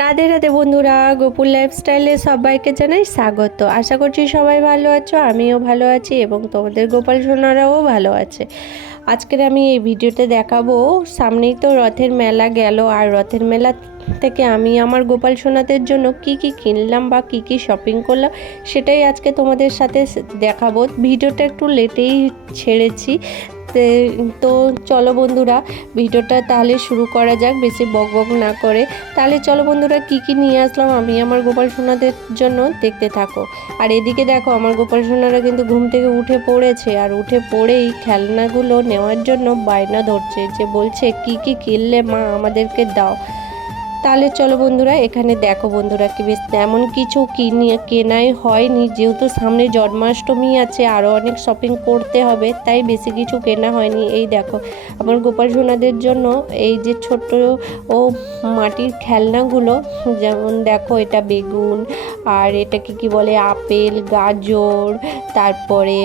রাধে রাধে বন্ধুরা, গোপুর লাইফস্টাইলে সবাইকে জানাই স্বাগত। আশা করছি সবাই ভালো আছো, আমিও ভালো আছি এবং তোমাদের গোপাল সোনারাও ভালো আছে। আজকের আমি এই ভিডিওতে দেখাবো, সামনেই তো রথের মেলা গেল, আর রথের মেলা থেকে আমি আমার গোপাল সোনাদের জন্য কি কি কিনলাম বা কি কি শপিং করলাম সেটাই আজকে তোমাদের সাথে দেখাবো। ভিডিওটা একটু লেটেই ছেড়েছি, তো চলো বন্ধুরা ভিডিওটা তাহলে শুরু করা যাক, বেশি বক বক না করে। তাহলে চলো বন্ধুরা কি কি নিয়ে আসলাম আমি আমার গোপাল সোনাদের জন্য, দেখতে থাকো। আর এদিকে দেখো আমার গোপাল সোনারা কিন্তু ঘুম থেকে উঠে পড়েছে, আর উঠে পড়েই খেলনাগুলো নেওয়ার জন্য বায়না ধরছে, যে বলছে কি কি কিনলে মা আমাদেরকে দাও। তাহলে চলো বন্ধুরা, এখানে দেখো বন্ধুরা কি বেশ তেমন কিছু কেনাই হয়নি, যেহেতু সামনে জন্মাষ্টমী আছে, আরও অনেক শপিং করতে হবে, তাই বেশি কিছু কেনা হয়নি। এই দেখো আমার গোপাল সোনাদের জন্য এই যে ছোট্ট ও মাটির খেলনাগুলো, যেমন দেখো এটা বেগুন, আর এটাকে কি বলে আপেল, গাজর, তারপরে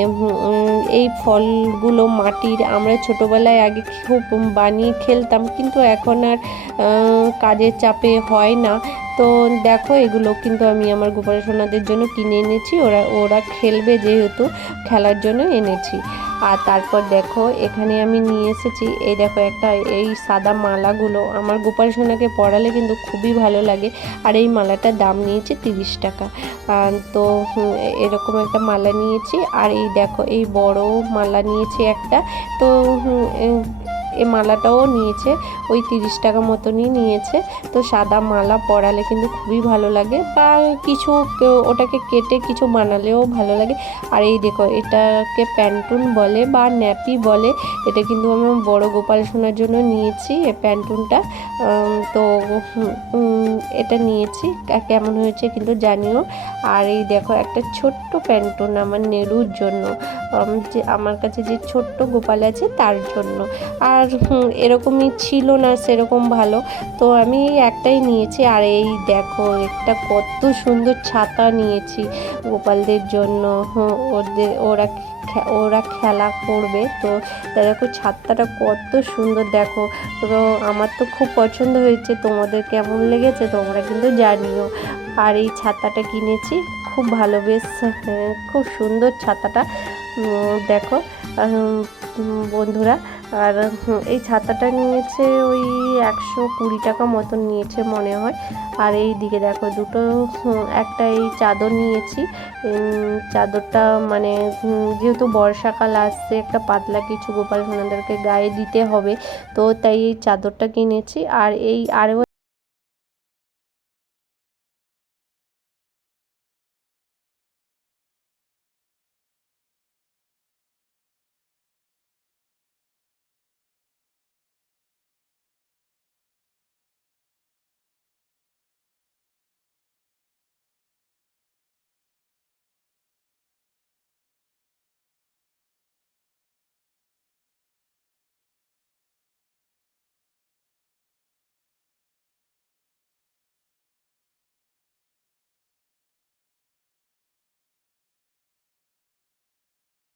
এই ফলগুলো মাটির, আমরা ছোটোবেলায় আগে খুব বানিয়ে খেলতাম, কিন্তু এখন আর কাজের চাপে হয় না। তো দেখো এগুলো কিন্তু আমি আমার গোপাল সোনাদের জন্য কিনে এনেছি, ওরা খেলবে যেহেতু, খেলার জন্য এনেছি। আর তারপর দেখো এখানে আমি নিয়ে এসেছি, এই দেখো একটা এই সাদা মালাগুলো আমার গোপাল সোনাকে পরালে কিন্তু খুবই ভালো লাগে, আর এই মালাটার দাম নিয়েছে 30 টাকা। তো এরকম একটা মালা নিয়েছি, আর এই দেখো এই বড় মালা নিয়েছি একটা, তো এই মালাটাও নিয়েছে ওই 30 টাকা মতনই নিয়েছে। তো সাদা মালা পরালে কিন্তু খুবই ভালো লাগে, বা কিছু ওটাকে কেটে কিছু বানালেও ভালো লাগে। আর এই দেখো এটাকে প্যান্টুন বলে বা ন্যাপি বলে, এটা কিন্তু আমি বড় গোপাল সোনার জন্য নিয়েছি এই প্যান্টুনটা। তো এটা নিয়েছি, কেমন হয়েছে কিন্তু জানিও। আর এই দেখো একটা ছোট্ট প্যান্টুন আমার নেরুর জন্য, যে আমার কাছে যে ছোট্ট গোপাল আছে তার জন্য। আর এরকমই ছিল না সেরকম ভালো, তো আমি একটাই নিয়েছি। আর এই দেখো একটা কত সুন্দর ছাতা নিয়েছি গোপালদের জন্য, ওরা খেলা করবে, তো দেখো ছাতাটা কত সুন্দর, দেখো তো আমার তো খুব পছন্দ হয়েছে, তোমাদের কেমন লেগেছে তোমরা কিন্তু জানিও। আর এই ছাতাটা কিনেছি, খুব ভালো, বেশ খুব সুন্দর ছাতাটা, দেখো বন্ধুরা। আর এই ছাতাটা নিয়েছে ওই 120 টাকা মতন নিয়েছে মনে হয়। আর এই দিকে দেখো দুটো, একটা এই চাদর নিয়েছি, চাদরটা মানে যেহেতু বর্ষাকাল আসছে, একটা পাতলা কিছু গোপাল সোনাদেরকে গায়ে দিতে হবে, তো তাই এই চাদরটা কিনেছি। আর এই আরও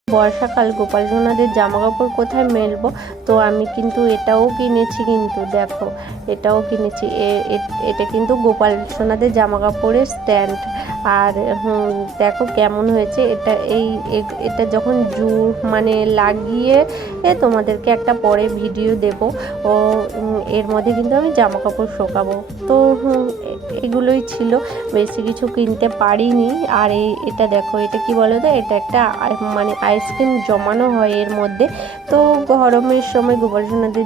বর্ষাকাল গোপাল সোনাদের জামা কাপড় কোথায় মেলবো, তো আমি কিন্তু এটাও কিনেছি, কিন্তু দেখো এটাও কিনেছি, এটা কিন্তু গোপাল সোনাদের জামা কাপড়ের স্ট্যান্ড। আর দেখো কেমন হয়েছে এটা, এটা যখন মানে লাগিয়ে তোমাদেরকে একটা পরে ভিডিও দেব, ও এর মধ্যে কিন্তু আমি জামা কাপড় শোকাবো। তো এগুলোই ছিল, বেশি কিছু কিনতে পারিনি। আর এটা দেখো এটা কি বলো তো, এটা একটা মানে আইসক্রিম জমানো হয় এর মধ্যে, তো গরমের সময় গোপাল সোনাদের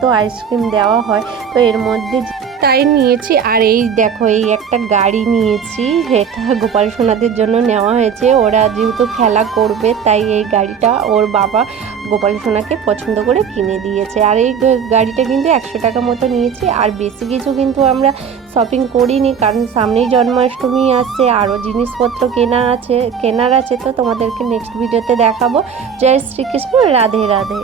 তো আইসক্রিম দেওয়া হয়, তো এর মধ্যে তাই নিয়েছি। আর এই দেখো এই একটা গাড়ি নিয়েছি, এটা গোপাল সোনাদের জন্য নেওয়া হয়েছে, ওরা যেহেতু খেলা করবে তাই এই গাড়িটা ওর বাবা গোপাল সোনাকে পছন্দ করে কিনে দিয়েছে। আর এই গাড়িটা কিন্তু 100 টাকা মতো নিয়েছি, আর বেশি কিছু কিন্তু আমরা শপিং করিনি, কারণ সামনেই জন্মাষ্টমী আসছে, আরও জিনিসপত্র কেনার আছে, তো তোমাদেরকে নেক্সট ভিডিওতে দেখাবো। জয় শ্রীকৃষ্ণ, রাধে রাধে।